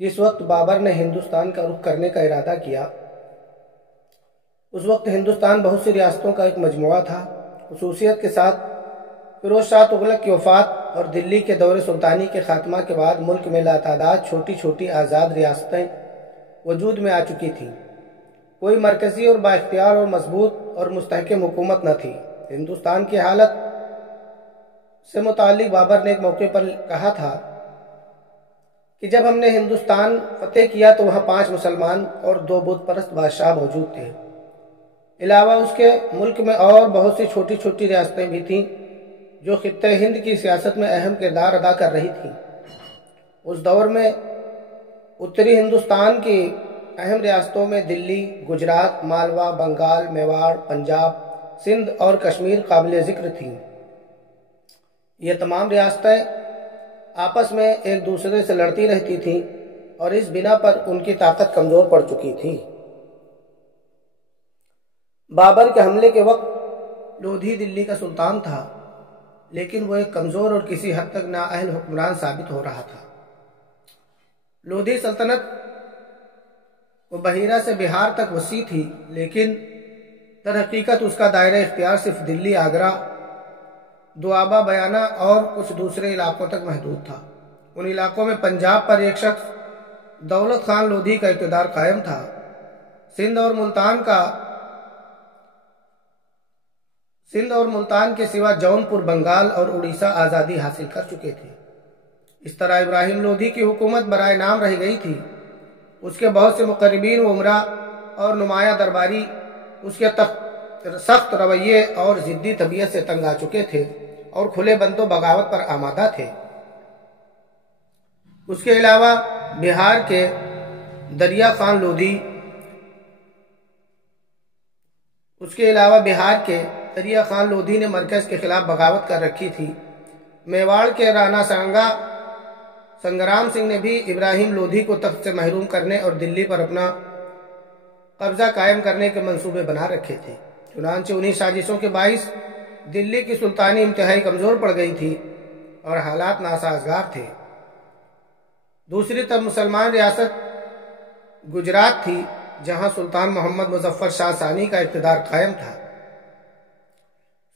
جس وقت بابر نے ہندوستان کا رخ کرنے کا ارادہ کیا اس وقت ہندوستان بہت سی ریاستوں کا ایک مجموعہ تھا۔ خصوصیت کے ساتھ فیروز شاہ تغلق کی وفات اور دلی کے دور سلطانی کے خاتمہ کے بعد ملک میں لاتعداد چھوٹی چھوٹی آزاد ریاستیں وجود میں آ چکی تھیں۔ کوئی مرکزی اور بااختیار اور مضبوط اور مستحکم حکومت نہ تھی۔ ہندوستان کی حالت سے متعلق بابر نے ایک موقع پر کہا تھا کہ جب ہم نے ہندوستان فتح کیا تو وہاں 5 مسلمان اور 2 بت پرست بادشاہ موجود تھے۔ علاوہ اس کے ملک میں اور بہت سی چھوٹی چھوٹی ریاستیں بھی تھیں جو خطہ ہند کی سیاست میں اہم کردار ادا کر رہی تھیں۔ اس دور میں اتری ہندوستان کی اہم ریاستوں میں دلی، گجرات، مالوا، بنگال، میواڑ، پنجاب، سندھ اور کشمیر قابل ذکر تھیں۔ یہ تمام ریاستیں آپس میں ایک دوسرے سے لڑتی رہتی تھیں اور اس بنا پر ان کی طاقت کمزور پڑ چکی تھی۔ بابر کے حملے کے وقت لودھی دلی کا سلطان تھا، لیکن وہ ایک کمزور اور کسی حد تک نااہل حکمران ثابت ہو رہا تھا۔ لودھی سلطنت وہ بحیرہ سے بہار تک وسیع تھی، لیکن در حقیقت اس کا دائرہ اختیار صرف دلی، آگرہ، دوابہ، بیانہ اور کچھ دوسرے علاقوں تک محدود تھا۔ ان علاقوں میں پنجاب پر ایک شخص دولت خان لودھی کا اقتدار قائم تھا۔ سندھ اور ملتان کے سوا جون پور، بنگال اور اڑیسہ آزادی حاصل کر چکے تھے۔ اس طرح ابراہیم لودھی کی حکومت برائے نام رہ گئی تھی۔ اس کے بہت سے مقربین و امراء اور نمایاں درباری اس کے سخت رویے اور ضدی طبیعت سے تنگ آ چکے تھے اور کھلے بند و بغاوت پر آمادہ تھے۔ اس کے علاوہ بہار کے دریا خان لودھی نے مرکز کے خلاف بغاوت کر رکھی تھی۔ میواڑ کے رانا سنگرام سنگھ نے بھی ابراہیم لودھی کو تخت سے محروم کرنے اور دلی پر اپنا قبضہ قائم کرنے کے منصوبے بنا رکھے تھے۔ چنانچہ انہی سازشوں کے باعث دلی کی سلطانی انتہائی کمزور پڑ گئی تھی اور حالات ناسازگار تھے۔ دوسری طرف مسلمان ریاست گجرات تھی، جہاں سلطان محمد مظفر شاہ ثانی کا اقتدار قائم تھا۔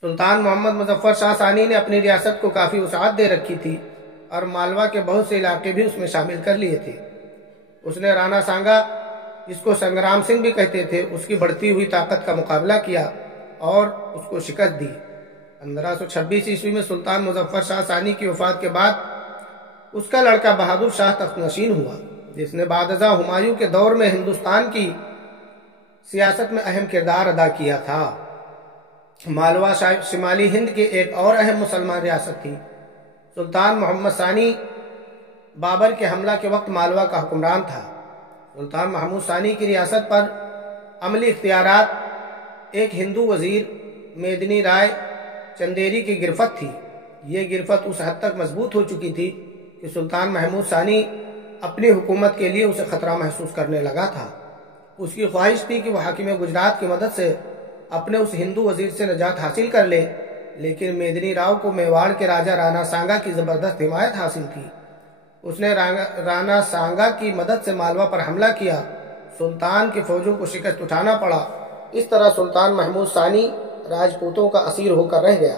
سلطان محمد مظفر شاہ ثانی نے اپنی ریاست کو کافی وسعت دے رکھی تھی اور مالوا کے بہت سے علاقے بھی اس میں شامل کر لیے تھے۔ اس نے رانا سانگا، جس کو سنگرام سنگھ بھی کہتے تھے، اس کی بڑھتی ہوئی طاقت کا مقابلہ کیا اور اس کو شکست دی۔ 1526 عیسوی میں سلطان مظفر شاہ ثانی کی وفات کے بعد اس کا لڑکا بہادر شاہ تخت نشین ہوا، جس نے بعد ازاں ہمایوں کے دور میں ہندوستان کی سیاست میں اہم کردار ادا کیا تھا۔ مالوا شمالی ہند کی ایک اور اہم مسلمان ریاست تھی۔ سلطان محمد ثانی بابر کے حملہ کے وقت مالوا کا حکمران تھا۔ سلطان محمود ثانی کی ریاست پر عملی اختیارات ایک ہندو وزیر میدنی رائے چندیری کی گرفت تھی۔ یہ گرفت اس حد تک مضبوط ہو چکی تھی کہ سلطان محمود ثانی اپنی حکومت کے لیے اسے خطرہ محسوس کرنے لگا تھا۔ اس کی خواہش تھی کہ وہ حاکم گجرات کی مدد سے اپنے اس ہندو وزیر سے نجات حاصل کر لے، لیکن میدنی راؤ کو میواڑ کے راجہ رانا سانگا کی زبردست حمایت حاصل تھی۔ اس نے رانا سانگا کی مدد سے مالوا پر حملہ کیا۔ سلطان کی فوجوں کو شکست اٹھانا پڑا۔ اس طرح سلطان محمود ثانی راجپوتوں کا اسیر ہو کر رہ گیا۔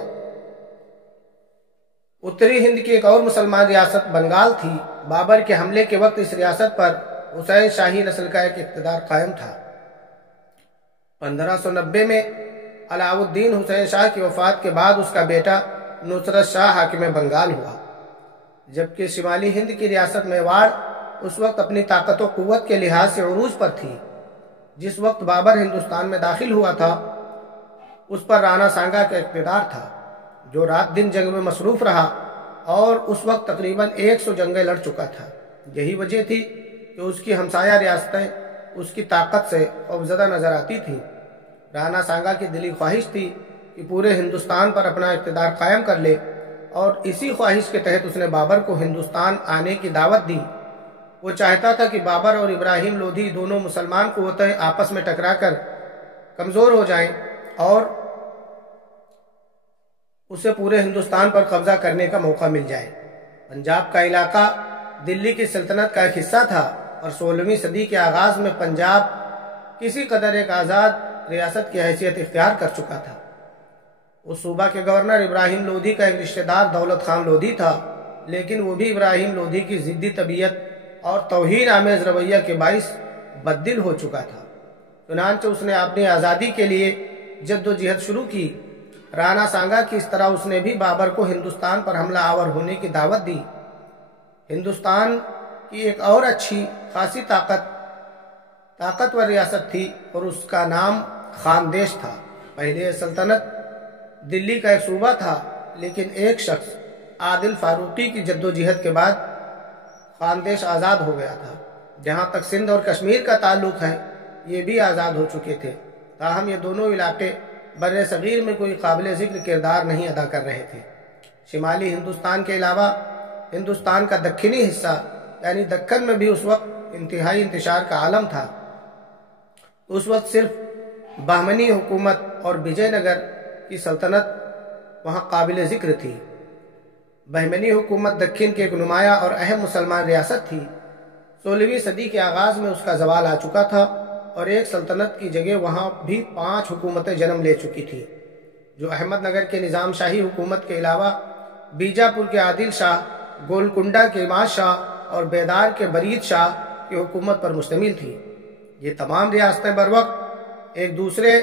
اتری ہند کی ایک اور مسلمان ریاست بنگال تھی۔ بابر کے حملے کے وقت اس ریاست پر حسین شاہی نسل کا ایک اقتدار قائم تھا۔ 1590 میں علاؤ الدین حسین شاہ کی وفات کے بعد اس کا بیٹا نصرت شاہ حاکم بنگال ہوا، جبکہ شمالی ہند کی ریاست میواڑ اس وقت اپنی طاقت و قوت کے لحاظ سے عروج پر تھی۔ جس وقت بابر ہندوستان میں داخل ہوا تھا، اس پر رانا سانگا کا اقتدار تھا، جو رات دن جنگ میں مصروف رہا اور اس وقت تقریباً 100 جنگیں لڑ چکا تھا۔ یہی وجہ تھی کہ اس کی ہمسایہ ریاستیں اس کی طاقت سے خوفزدہ نظر آتی تھیں۔ رانا سانگا کی دلی خواہش تھی کہ پورے ہندوستان پر اپنا اقتدار قائم کر لے، اور اسی خواہش کے تحت اس نے بابر کو ہندوستان آنے کی دعوت دی۔ وہ چاہتا تھا کہ بابر اور ابراہیم لودھی دونوں مسلمان قوتیں آپس میں ٹکرا کر کمزور ہو جائیں اور اسے پورے ہندوستان پر قبضہ کرنے کا موقع مل جائے۔ پنجاب کا علاقہ دلی کی سلطنت کا ایک حصہ تھا اور 16ویں صدی کے آغاز میں پنجاب کسی قدر ایک آزاد ریاست کی حیثیت اختیار کر چکا تھا۔ اس صوبہ کے گورنر ابراہیم لودھی کا ایک رشتہ دار دولت خان لودھی تھا، لیکن وہ بھی ابراہیم لودھی کی ضدی طبیعت اور توہین آمیز رویہ کے باعث بددل ہو چکا تھا۔ چنانچہ اس نے اپنی آزادی کے لیے جدوجہد شروع کی۔ رانا سانگا کی اس طرح اس نے بھی بابر کو ہندوستان پر حملہ آور ہونے کی دعوت دی۔ ہندوستان کی ایک اور اچھی خاصی طاقتور ریاست تھی اور اس کا نام خاندیش تھا۔ پہلے یہ سلطنت دلی کا ایک صوبہ تھا، لیکن ایک شخص عادل فاروقی کی جدوجہد کے بعد خاندیش آزاد ہو گیا تھا۔ جہاں تک سندھ اور کشمیر کا تعلق ہے، یہ بھی آزاد ہو چکے تھے، تاہم یہ دونوں علاقے بر صغیر میں کوئی قابل ذکر کردار نہیں ادا کر رہے تھے۔ شمالی ہندوستان کے علاوہ ہندوستان کا دکنی حصہ یعنی دکن میں بھی اس وقت انتہائی انتشار کا عالم تھا۔ اس وقت صرف بہمنی حکومت اور وجے نگر کی سلطنت وہاں قابل ذکر تھی۔ بہمنی حکومت دکن کی ایک نمایاں اور اہم مسلمان ریاست تھی۔ 16ویں صدی کے آغاز میں اس کا زوال آ چکا تھا اور ایک سلطنت کی جگہ وہاں بھی 5 حکومتیں جنم لے چکی تھی، جو احمد نگر کے نظام شاہی حکومت کے علاوہ بیجاپور کے عادل شاہ، گولکنڈہ کے اماد شاہ اور بیدار کے برید شاہ کی حکومت پر مشتمل تھی۔ یہ تمام ریاستیں بروقت ایک دوسرے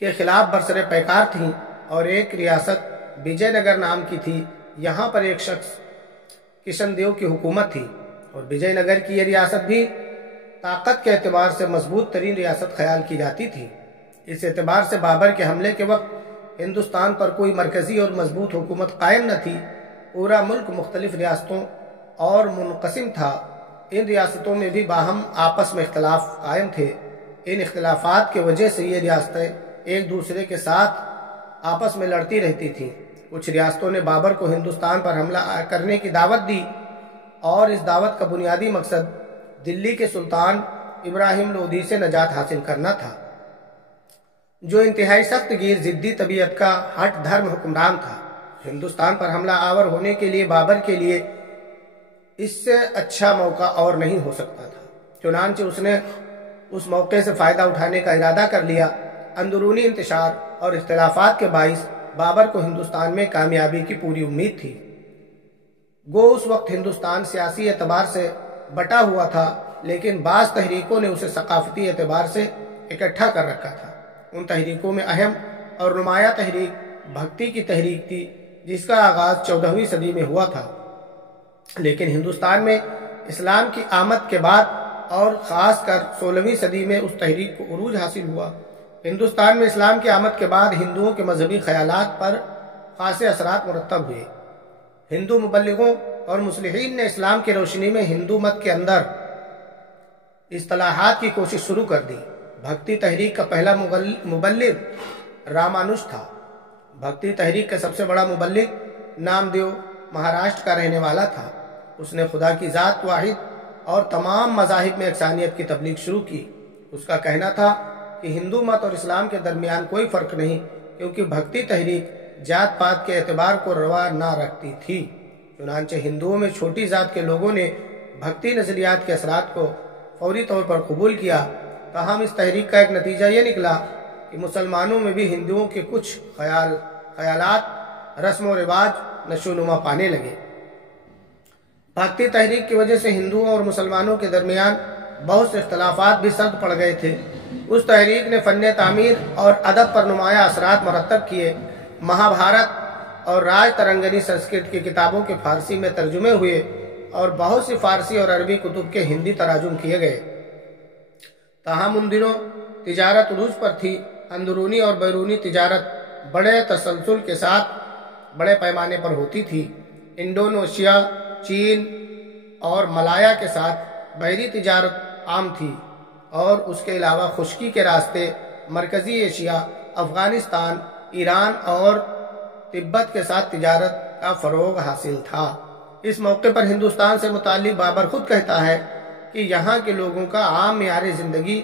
کے خلاف برسر پیکار تھیں اور ایک ریاست وجے نگر نام کی تھی۔ یہاں پر ایک شخص کشن دیو کی حکومت تھی اور وجے نگر کی یہ ریاست بھی طاقت کے اعتبار سے مضبوط ترین ریاست خیال کی جاتی تھی۔ اس اعتبار سے بابر کے حملے کے وقت ہندوستان پر کوئی مرکزی اور مضبوط حکومت قائم نہ تھی۔ پورا ملک مختلف ریاستوں اور منقسم تھا۔ ان ریاستوں میں بھی باہم آپس میں اختلاف قائم تھے۔ ان اختلافات کی وجہ سے یہ ریاستیں ایک دوسرے کے ساتھ آپس میں لڑتی رہتی تھیں۔ کچھ ریاستوں نے بابر کو ہندوستان پر حملہ کرنے کی دعوت دی اور اس دعوت کا بنیادی مقصد دلی کے سلطان ابراہیم لودھی سے نجات حاصل کرنا تھا، جو انتہائی سخت گیر ضدی طبیعت کا ہٹ دھرم حکمران تھا۔ ہندوستان پر حملہ آور ہونے کے لیے بابر کے لیے اس سے اچھا موقع اور نہیں ہو سکتا تھا۔ چنانچہ اس نے اس موقع سے فائدہ اٹھانے کا ارادہ کر لیا۔ اندرونی انتشار اور اختلافات کے باعث بابر کو ہندوستان میں کامیابی کی پوری امید تھی۔ گو اس وقت ہندوستان سیاسی اعتبار سے بٹا ہوا تھا، لیکن بعض تحریکوں نے اسے ثقافتی اعتبار سے اکٹھا کر رکھا تھا۔ ان تحریکوں میں اہم اور نمایاں تحریک بھکتی کی تحریک تھی، جس کا آغاز 14ویں صدی میں ہوا تھا، لیکن ہندوستان میں اسلام کی آمد کے بعد اور خاص کر 16ویں صدی میں اس تحریک کو عروج حاصل ہوا۔ ہندوستان میں اسلام کی آمد کے بعد ہندوؤں کے مذہبی خیالات پر خاصے اثرات مرتب ہوئے۔ ہندو مبلغوں اور مصلحین نے اسلام کی روشنی میں ہندو مت کے اندر اصطلاحات کی کوشش شروع کر دی۔ بھکتی تحریک کا پہلا مبلغ رامانوج تھا۔ بھکتی تحریک کا سب سے بڑا مبلغ نامدیو مہاراشٹر کا رہنے والا تھا۔ اس نے خدا کی ذات واحد اور تمام مذاہب میں یکسانیت کی تبلیغ شروع کی۔ اس کا کہنا تھا کہ ہندو مت اور اسلام کے درمیان کوئی فرق نہیں، کیونکہ بھکتی تحریک جات پات کے اعتبار کو روا نہ رکھتی تھی۔ چنانچہ ہندوؤں میں چھوٹی ذات کے لوگوں نے بھکتی نظریات کے اثرات کو فوری طور پر قبول کیا۔ تاہم اس تحریک کا ایک نتیجہ یہ نکلا کہ مسلمانوں میں بھی ہندوؤں کے کچھ خیالات، رسم و رواج نشو نما پانے لگے۔ بھکتی تحریک کی وجہ سے ہندوؤں اور مسلمانوں کے درمیان بہت سے اختلافات بھی سرد پڑ گئے تھے۔ اس تحریک نے فن تعمیر اور ادب پر نمایاں اثرات مرتب کیے۔ مہابھارت اور راج ترنگنی سنسکرت کی کتابوں کے فارسی میں ترجمے ہوئے اور بہت سی فارسی اور عربی کتب کے ہندی تراجم کیے گئے۔ تاہم ان دنوں تجارت عروج پر تھی۔ اندرونی اور بیرونی تجارت بڑے تسلسل کے ساتھ بڑے پیمانے پر ہوتی تھی۔ انڈونیشیا، چین اور ملایا کے ساتھ بحری تجارت عام تھی اور اس کے علاوہ خشکی کے راستے مرکزی ایشیا، افغانستان، ایران اور تبت کے ساتھ تجارت کا فروغ حاصل تھا۔ اس موقع پر ہندوستان سے متعلق بابر خود کہتا ہے کہ یہاں کے لوگوں کا عام معیار زندگی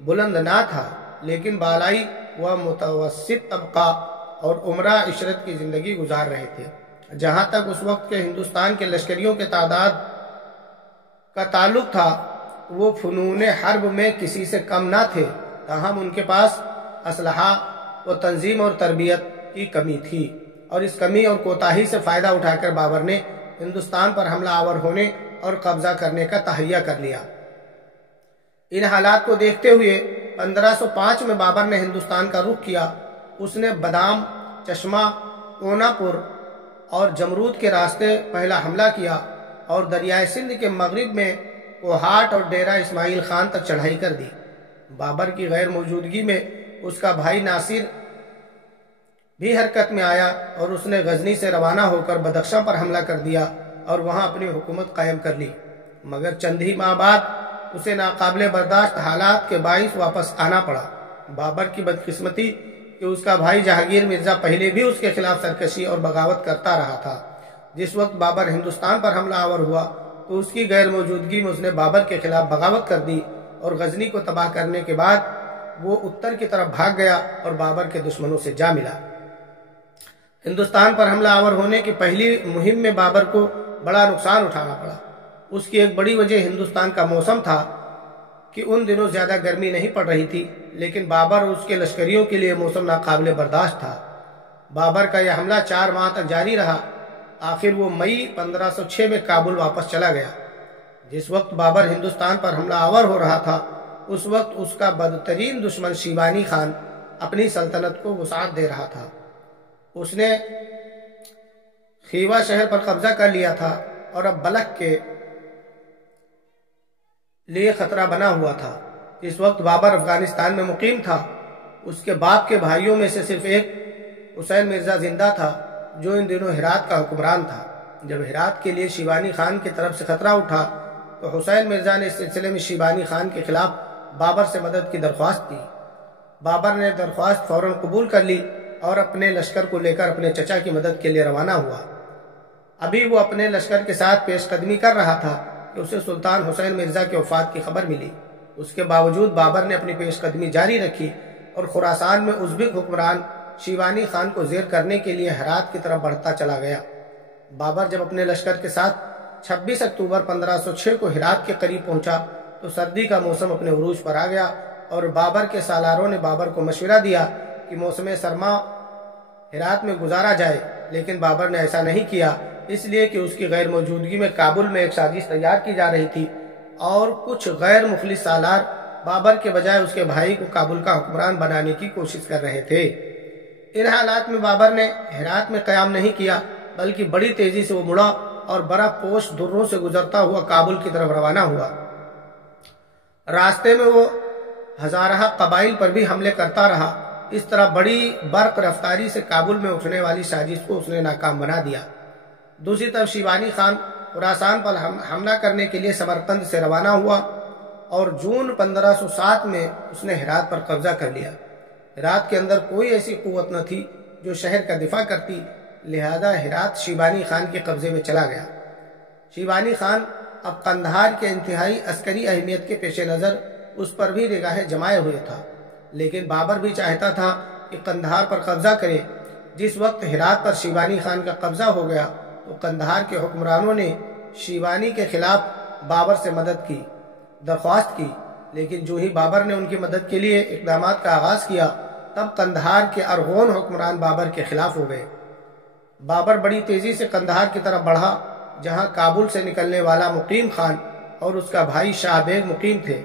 بلند نہ تھا، لیکن بالائی و متوسط طبقہ اور عمرہ عشرت کی زندگی گزار رہے تھے۔ جہاں تک اس وقت کے ہندوستان کے لشکریوں کے تعداد کا تعلق تھا وہ فنون حرب میں کسی سے کم نہ تھے، تاہم ان کے پاس اسلحہ و تنظیم اور تربیت کی کمی تھی، اور اس کمی اور کوتاہی سے فائدہ اٹھا کر بابر نے ہندوستان پر حملہ آور ہونے اور قبضہ کرنے کا تہیہ کر لیا۔ ان حالات کو دیکھتے ہوئے 1505 میں بابر نے ہندوستان کا رخ کیا۔ اس نے بدام، چشمہ، کونا پور اور جمرود کے راستے پہلا حملہ کیا اور دریائے سندھ کے مغرب میں کوہاٹ اور ڈیرہ اسماعیل خان تک چڑھائی کر دی۔ بابر کی غیر موجودگی میں اس کا بھائی ناصر بھی حرکت میں آیا اور اس نے غزنی سے روانہ ہو کر بدخشاں پر حملہ کر دیا اور وہاں اپنی حکومت قائم کر لی، مگر چند ہی ماہ بعد اسے ناقابل برداشت حالات کے باعث واپس آنا پڑا۔ بابر کی بدقسمتی کہ اس کا بھائی جہانگیر مرزا پہلے بھی اس کے خلاف سرکشی اور بغاوت کرتا رہا تھا۔ جس وقت بابر ہندوستان پر حملہ آور ہوا تو اس کی غیر موجودگی میں اس نے بابر کے خلاف بغاوت کر دی اور غزنی کو تباہ کرنے کے بعد وہ اتر کی طرف بھاگ گیا اور بابر کے دشمنوں سے جا ملا۔ ہندوستان پر حملہ آور ہونے کی پہلی مہم میں بابر کو بڑا نقصان اٹھانا پڑا۔ اس کی ایک بڑی وجہ ہندوستان کا موسم تھا کہ ان دنوں زیادہ گرمی نہیں پڑ رہی تھی، لیکن بابر اور اس کے لشکریوں کے لیے موسم ناقابل برداشت تھا۔ بابر کا یہ حملہ 4 ماہ تک جاری رہا۔ آخر وہ مئی 1506 میں کابل واپس چلا گیا۔ جس وقت بابر ہندوستان پر حملہ آور ہو رہا تھا اس وقت اس کا بدترین دشمن شیبانی خان اپنی سلطنت کو وسعت دے رہا تھا۔ اس نے خیوا شہر پر قبضہ کر لیا تھا اور اب بلخ کے لیے خطرہ بنا ہوا تھا۔ اس وقت بابر افغانستان میں مقیم تھا۔ اس کے باپ کے بھائیوں میں سے صرف ایک حسین مرزا زندہ تھا جو ان دنوں ہرات کا حکمران تھا۔ جب ہرات کے لیے شیبانی خان کی طرف سے خطرہ اٹھا تو حسین مرزا نے اس سلسلے میں شیبانی خان کے خلاف بابر سے مدد کی درخواست کی۔ بابر نے درخواست فوراً قبول کر لی اور اپنے لشکر کو لے کر اپنے چچا کی مدد کے لیے روانہ ہوا۔ ابھی وہ اپنے لشکر کے ساتھ پیش قدمی کر رہا تھا کہ اسے سلطان حسین مرزا کے وفات کی خبر ملی۔ اس کے باوجود بابر نے اپنی پیش قدمی جاری رکھی اور خراسان میں ازبک حکمران شیبانی خان کو زیر کرنے کے لیے ہرات کی طرف بڑھتا چلا گیا۔ بابر جب اپنے لشکر کے ساتھ 26 اکتوبر 1506 کو ہرات کے قریب پہنچا تو سردی کا موسم اپنے عروج پر آ گیا اور بابر کے سالاروں نے بابر کو مشورہ دیا کہ موسم سرما ہرات میں گزارا جائے، لیکن بابر نے ایسا نہیں کیا، اس لیے کہ اس کی غیر موجودگی میں کابل میں ایک سازش تیار کی جا رہی تھی اور کچھ غیر مخلص سالار بابر کے بجائے اس کے بھائی کو کابل کا حکمران بنانے کی کوشش کر رہے تھے۔ ان حالات میں بابر نے ہرات میں قیام نہیں کیا بلکہ بڑی تیزی سے وہ مڑا اور برف پوش دروں سے گزرتا ہوا کابل کی طرف روانہ ہوا۔ راستے میں وہ ہزارہ قبائل پر بھی حملے کرتا رہا۔ اس طرح بڑی برق رفتاری سے کابل میں اٹھنے والی سازش کو اس نے ناکام بنا دیا۔ دوسری طرف شیبانی خان خراسان پر حملہ کرنے کے لیے سمرقند سے روانہ ہوا اور جون 1507 میں اس نے ہرات پر قبضہ کر لیا۔ ہرات کے اندر کوئی ایسی قوت نہ تھی جو شہر کا دفاع کرتی، لہذا ہرات شیبانی خان کے قبضے میں چلا گیا۔ شیبانی خان اب قندھار کے انتہائی عسکری اہمیت کے پیش نظر اس پر بھی نگاہیں جمائے ہوئے تھا، لیکن بابر بھی چاہتا تھا کہ قندھار پر قبضہ کرے۔ جس وقت ہرات پر شیبانی خان کا قبضہ ہو گیا تو قندھار کے حکمرانوں نے شیبانی کے خلاف بابر سے مدد کی درخواست کی، لیکن جو ہی بابر نے ان کی مدد کے لیے اقدامات کا آغاز کیا تب قندھار کے ارغون حکمران بابر کے خلاف ہو گئے۔ بابر بڑی تیزی سے قندھار کی طرف بڑھا جہاں کابل سے نکلنے والا مقیم خان اور اس کا بھائی شاہ بیگ مقیم تھے۔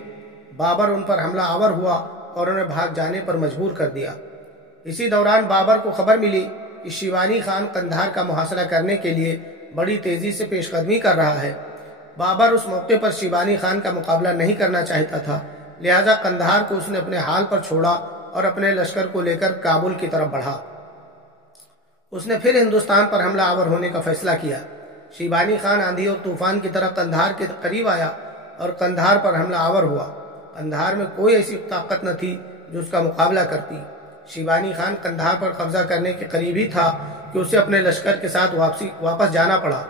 بابر ان پر حملہ آور ہوا اور انہیں بھاگ جانے پر مجبور کر دیا۔ اسی دوران بابر کو خبر ملی کہ شیبانی خان قندھار کا محاصرہ کرنے کے لیے بڑی تیزی سے پیش قدمی کر رہا ہے۔ بابر اس موقع پر شیبانی خان کا مقابلہ نہیں کرنا چاہتا تھا، لہذا قندھار کو اس نے اپنے حال پر چھوڑا اور اپنے لشکر کو لے کر کابل کی طرف بڑھا۔ اس نے پھر ہندوستان پر حملہ آور ہونے کا فیصلہ کیا۔ شیبانی خان آندھی اور طوفان کی طرح قندھار کے قریب آیا اور قندھار پر حملہ آور ہوا۔ قندھار میں کوئی ایسی طاقت نہ تھی جو اس کا مقابلہ کرتی۔ شیبانی خان قندھار پر قبضہ کرنے کے قریب ہی تھا کہ اسے اپنے لشکر کے ساتھ واپس جانا پڑا،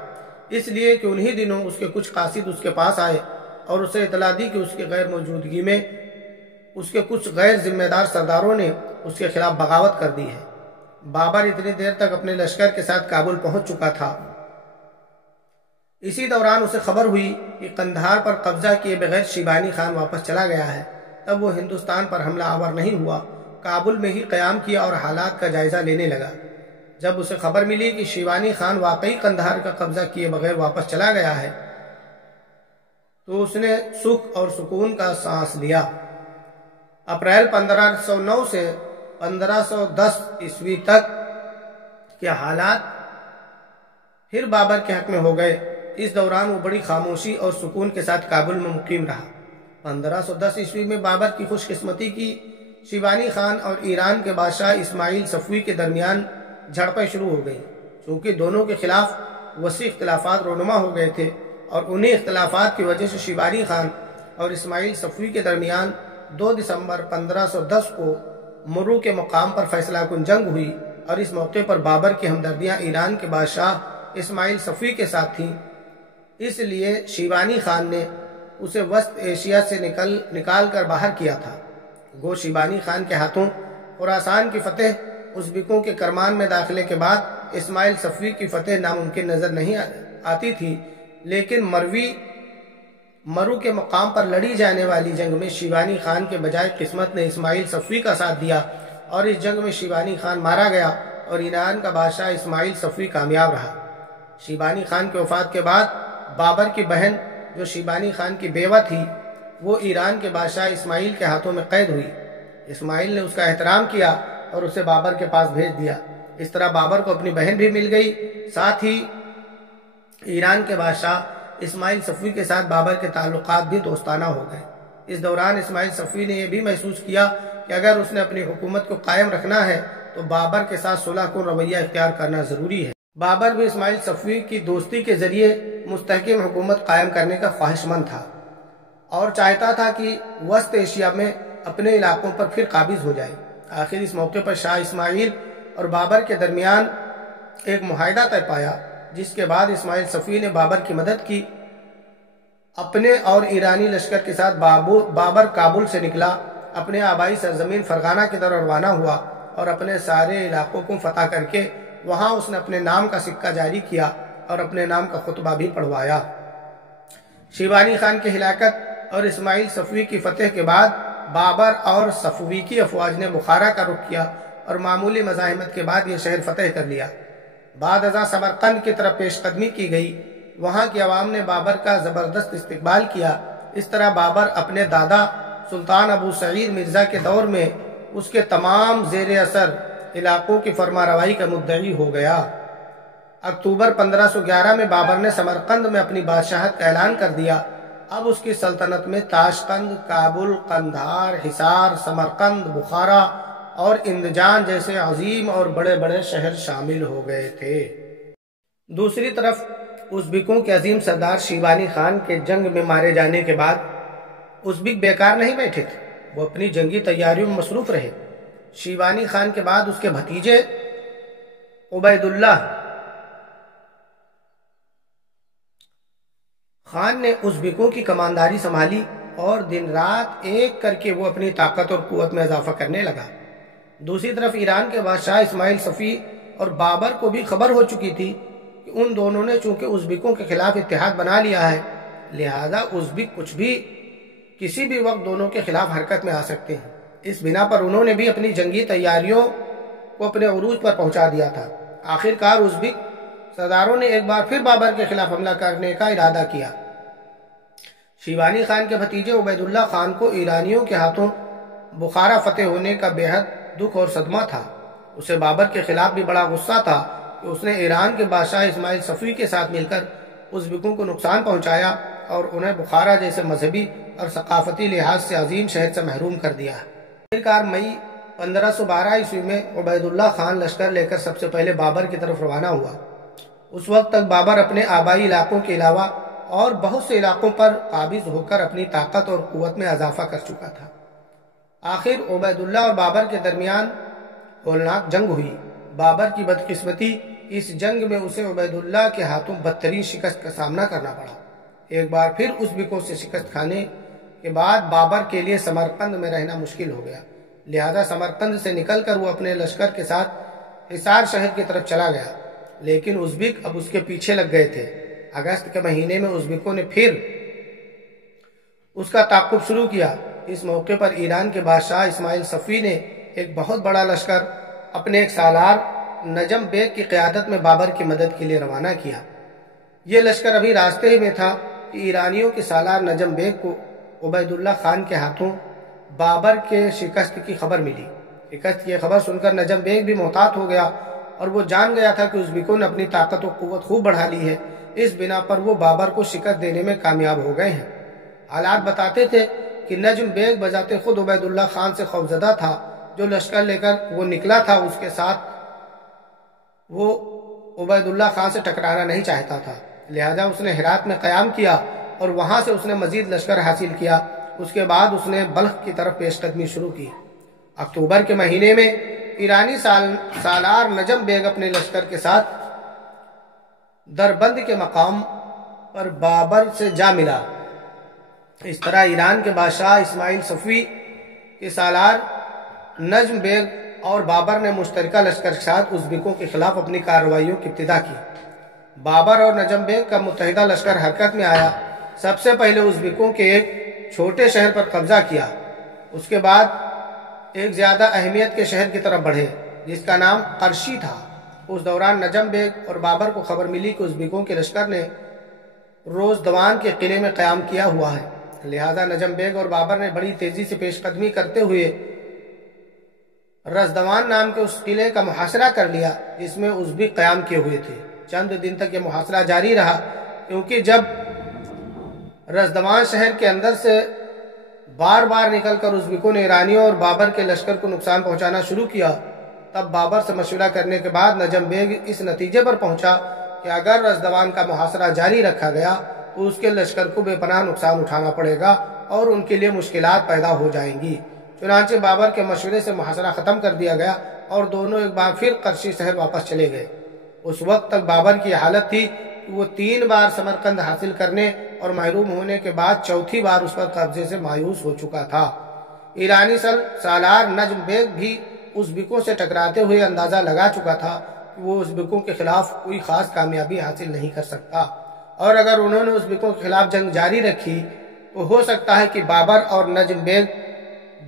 اس لیے کہ انہی دنوں اس کے کچھ قاصد اس کے پاس آئے اور اسے اطلاع دی کہ اس کی غیر موجودگی میں اس کے کچھ غیر ذمہ دار سرداروں نے اس کے خلاف بغاوت کر دی ہے۔ بابر اتنی دیر تک اپنے لشکر کے ساتھ کابل پہنچ چکا تھا۔ اسی دوران اسے خبر ہوئی کہ قندھار پر قبضہ کیے بغیر شیبانی خان واپس چلا گیا ہے۔ تب وہ ہندوستان پر حملہ آور نہیں ہوا، کابل میں ہی قیام کیا اور حالات کا جائزہ لینے لگا۔ جب اسے خبر ملی کہ شیبانی خان واقعی قندھار کا قبضہ کیے بغیر واپس چلا گیا ہے تو اس نے سکھ اور سکون کا سانس لیا۔ اپریل 1509 سے 1510 عیسوی تک کے حالات پھر بابر کے حق میں ہو گئے۔ اس دوران وہ بڑی خاموشی اور سکون کے ساتھ کابل میں مقیم رہا۔ 1510 عیسوی میں بابر کی خوش قسمتی کی شیبانی خان اور ایران کے بادشاہ اسماعیل صفوی کے درمیان جھڑپیں شروع ہو گئیں، چونکہ دونوں کے خلاف وسیع اختلافات رونما ہو گئے تھے، اور انہی اختلافات کی وجہ سے شیبانی خان اور اسماعیل صفوی کے درمیان 2 دسمبر 1510 کو مرو کے مقام پر فیصلہ کن جنگ ہوئی، اور اس موقع پر بابر کی ہمدردیاں ایران کے بادشاہ اسماعیل صفوی کے ساتھ تھیں۔ اس لیے شیبانی خان نے اسے وسط ایشیا سے نکال کر باہر کیا تھا۔ گو شیبانی خان کے ہاتھوں خراسان کی فتح ازبکوں کے کرمان میں داخلے کے بعد اسماعیل صفوی کی فتح ناممکن نظر نہیں آتی تھی، لیکن مرو کے مقام پر لڑی جانے والی جنگ میں شیبانی خان کے بجائے قسمت نے اسماعیل صفوی کا ساتھ دیا، اور اس جنگ میں شیبانی خان مارا گیا اور ایران کا بادشاہ اسماعیل صفوی کامیاب رہا۔ شیبانی خان کے وفات کے بعد بابر کی بہن جو شیبانی خان کی بیوہ تھی وہ ایران کے بادشاہ اسماعیل کے ہاتھوں میں قید ہوئی۔ اسماعیل نے اس کا احترام کیا اور اسے بابر کے پاس بھیج دیا۔ اس طرح بابر کو اپنی بہن بھی مل گئی، ساتھ ہی ایران کے بادشاہ اسماعیل صفوی کے ساتھ بابر کے تعلقات بھی دوستانہ ہو گئے۔ اس دوران اسماعیل صفوی نے یہ بھی محسوس کیا کہ اگر اس نے اپنی حکومت کو قائم رکھنا ہے تو بابر کے ساتھ صلح کن رویہ اختیار کرنا ضروری ہے۔ بابر بھی اسماعیل صفوی کی دوستی کے ذریعے مستحکم حکومت قائم کرنے کا خواہش مند تھا اور چاہتا تھا کہ وسط ایشیا میں اپنے علاقوں پر پھر قابض ہو جائے۔ آخر اس موقع پر شاہ اسماعیل اور بابر کے درمیان ایک معاہدہ طے پایا، جس کے بعد اسماعیل صفوی نے بابر کی مدد کی۔ اپنے اور ایرانی لشکر کے ساتھ بابر کابل سے نکلا، اپنے آبائی سرزمین فرغانہ کی طرف روانہ ہوا اور اپنے سارے علاقوں کو فتح کر کے وہاں اس نے اپنے نام کا سکہ جاری کیا اور اپنے نام کا خطبہ بھی پڑھوایا۔ شیبانی خان کی ہلاکت اور اسماعیل صفوی کی فتح کے بعد بابر اور صفوی کی افواج نے بخارا کا رخ کیا اور معمولی مزاحمت کے بعد یہ شہر فتح کر لیا۔ بعد ازاں سمرقند کی طرف پیش قدمی کی گئی۔ وہاں کی عوام نے بابر کا زبردست استقبال کیا۔ اس طرح بابر اپنے دادا سلطان ابو سعید مرزا کے دور میں اس کے تمام زیر اثر علاقوں کی فرما روائی کا مدعی ہو گیا۔ اکتوبر 1511 میں بابر نے سمرقند میں اپنی بادشاہت کا اعلان کر دیا۔ اب اس کی سلطنت میں تاشقند، کابل، قندھار، حصار، سمرقند، بخارا اور اندجان جیسے عظیم اور بڑے بڑے شہر شامل ہو گئے تھے۔ دوسری طرف ازبکوں کے عظیم سردار شیبانی خان کے جنگ میں مارے جانے کے بعد ازبک بیکار نہیں بیٹھے تھے، وہ اپنی جنگی تیاریوں میں مصروف رہے۔ شیبانی خان کے بعد اس کے بھتیجے عبید اللہ خان نے ازبکوں کی کمانداری سنبھالی اور دن رات ایک کر کے وہ اپنی طاقت اور قوت میں اضافہ کرنے لگا۔ دوسری طرف ایران کے بادشاہ اسماعیل صفوی اور بابر کو بھی خبر ہو چکی تھی کہ ان دونوں نے چونکہ ازبکوں کے خلاف اتحاد بنا لیا ہے، لہذا ازبک کسی بھی وقت دونوں کے خلاف حرکت میں آ سکتے ہیں۔ اس بنا پر انہوں نے بھی اپنی جنگی تیاریوں کو اپنے عروج پر پہنچا دیا تھا۔ آخرکار ازبک سرداروں نے ایک بار پھر بابر کے خلاف حملہ کرنے کا ارادہ کیا۔ شیبانی خان کے بھتیجے عبید اللہ خان کو ایرانیوں کے ہاتھوں بخارا فتح ہونے کا بے حد دکھ اور صدمہ تھا۔ اسے بابر کے خلاف بھی بڑا غصہ تھا کہ اس نے ایران کے بادشاہ اسماعیل صفوی کے ساتھ مل کر ازبکوں کو نقصان پہنچایا اور انہیں بخارا جیسے مذہبی اور ثقافتی لحاظ سے عظیم شہر سے محروم کر دیا۔ آخرکار مئی 1512 عیسوی میں عبید اللہ خان لشکر لے کر سب سے پہلے بابر کی طرف روانہ ہوا۔ اس وقت تک بابر اپنے آبائی علاقوں کے علاوہ اور بہت سے علاقوں پر قابض ہو کر اپنی طاقت اور قوت میں اضافہ کر چکا تھا۔ آخر عبید اللہ اور بابر کے درمیان ہولناک جنگ ہوئی۔ بابر کی بدقسمتی اس جنگ میں اسے عبید اللہ کے ہاتھوں بدترین شکست کا سامنا کرنا پڑا۔ ایک بار پھر ازبکوں سے شکست کھانے کے بعد بابر کے لیے سمرقند میں رہنا مشکل ہو گیا، لہذا سمرقند سے نکل کر وہ اپنے لشکر کے ساتھ حصار شہر کی طرف چلا گیا، لیکن ازبک اب اس کے پیچھے لگ گئے تھے۔ اگست کے مہینے میں ازبکوں نے پھر اس کا تعاقب شروع کیا۔ اس موقع پر ایران کے بادشاہ اسماعیل صفوی نے ایک بہت بڑا لشکر اپنے ایک سالار نجم بیگ کی قیادت میں بابر کی مدد کے لیے روانہ کیا۔ یہ لشکر ابھی راستے ہی میں تھا کہ ایرانیوں کے سالار نجم بیگ کو عبید اللہ خان کے ہاتھوں بابر کے شکست کی خبر ملی۔ شکست کی خبر سن کر نجم بیگ بھی محتاط ہو گیا اور وہ جان گیا تھا کہ ازبکوں نے اپنی طاقت و قوت خوب بڑھا لی ہے، اس بنا پر وہ بابر کو شکست دینے میں کامیاب ہو گئے ہیں۔ حالات بتاتے تھے کہ نجم بیگ بذات خود عبید اللہ خان سے خوفزدہ تھا۔ جو لشکر لے کر وہ نکلا تھا اس کے ساتھ وہ عبید اللہ خان سے ٹکرانا نہیں چاہتا تھا، لہذا اس نے ہرات میں قیام کیا اور وہاں سے اس نے مزید لشکر حاصل کیا۔ اس کے بعد اس نے بلخ کی طرف پیش قدمی شروع کی۔ اکتوبر کے مہینے میں ایرانی سالار نجم بیگ اپنے لشکر کے ساتھ دربند کے مقام پر بابر سے جا ملا۔ اس طرح ایران کے بادشاہ اسماعیل صفوی کے سالار نجم بیگ اور بابر نے مشترکہ لشکر کے ساتھ ازبکوں کے خلاف اپنی کارروائیوں کی ابتدا کی۔ بابر اور نجم بیگ کا متحدہ لشکر حرکت میں آیا۔ سب سے پہلے ازبکوں کے ایک چھوٹے شہر پر قبضہ کیا، اس کے بعد ایک زیادہ اہمیت کے شہر کی طرف بڑھے جس کا نام قرشی تھا۔ اس دوران نجم بیگ اور بابر کو خبر ملی کہ ازبکوں کے لشکر نے روزدوان کے قلعے میں قیام کیا ہوا ہے، لہذا نجم بیگ اور بابر نے بڑی تیزی سے پیش قدمی کرتے ہوئے رزدوان نام کے اس قلعے کا محاصرہ کر لیا جس میں ازبک قیام کیے ہوئے تھے۔ چند دن تک یہ محاصرہ جاری رہا، کیونکہ جب رزدوان شہر کے اندر سے بار بار نکل کر ازبکوں نے ایرانیوں اور بابر کے لشکر کو نقصان پہنچانا شروع کیا، تب بابر سے مشورہ کرنے کے بعد نجم بیگ اس نتیجے پر پہنچا کہ اگر رزدوان کا محاصرہ جاری رکھا گیا تو اس کے لشکر کو بے پناہ نقصان اٹھانا پڑے گا اور ان کے لیے مشکلات پیدا ہو جائیں گی۔ چنانچہ بابر کے مشورے سے محاصرہ ختم کر دیا گیا اور دونوں ایک بار پھر قرشی شہر واپس چلے گئے۔ اس وقت تک بابر کی حالت تھی کہ وہ 3 بار سمرقند حاصل کرنے اور محروم ہونے کے بعد چوتھی بار اس پر قبضے سے مایوس ہو چکا تھا۔ ایرانی سالار نجم بیگ بھی ازبکوں سے ٹکراتے ہوئے اندازہ لگا چکا تھا کہ وہ ازبکوں کے خلاف کوئی خاص کامیابی حاصل نہیں کر سکتا، اور اگر انہوں نے ازبکوں کے خلاف جنگ جاری رکھی تو ہو سکتا ہے کہ بابر اور نجم بیگ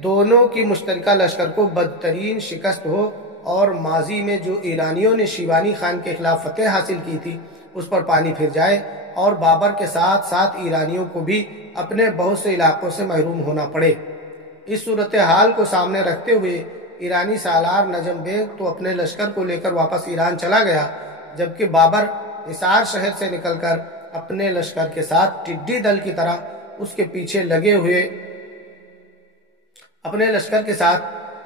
دونوں کی مشترکہ لشکر کو بدترین شکست ہو اور ماضی میں جو ایرانیوں نے شیوانی خان کے خلاف فتح حاصل کی تھی اس پر پانی پھر جائے اور بابر کے ساتھ ساتھ ایرانیوں کو بھی اپنے بہت سے علاقوں سے محروم ہونا پڑے۔ اس صورتحال کو سامنے رکھتے ہوئے ایرانی سالار نجم بیگ تو اپنے لشکر کو لے کر واپس ایران چلا گیا، جبکہ بابر حصار شہر سے نکل کر اپنے لشکر کے ساتھ ٹڈی دل کی طرح اس کے پیچھے لگے ہوئے اپنے لشکر کے ساتھ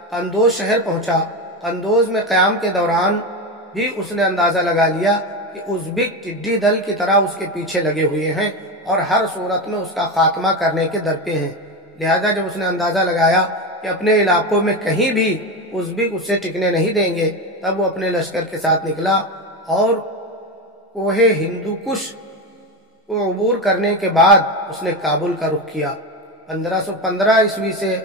قندوز شہر پہنچا۔ قندوز میں قیام کے دوران بھی اس نے اندازہ لگا لیا کہ ازبک ٹڈی دل کی طرح اس کے پیچھے لگے ہوئے ہیں اور ہر صورت میں اس کا خاتمہ کرنے کے درپے ہیں، لہذا جب اس نے اندازہ لگایا کہ اپنے علاقوں میں کہیں بھی ازبک اس سے ٹکنے نہیں دیں گے، تب وہ اپنے لشکر کے ساتھ نکلا اور کوہ ہندوکش کو عبور کرنے کے بعد اس نے کابل کا رخ کیا۔ 1515 عیسوی سے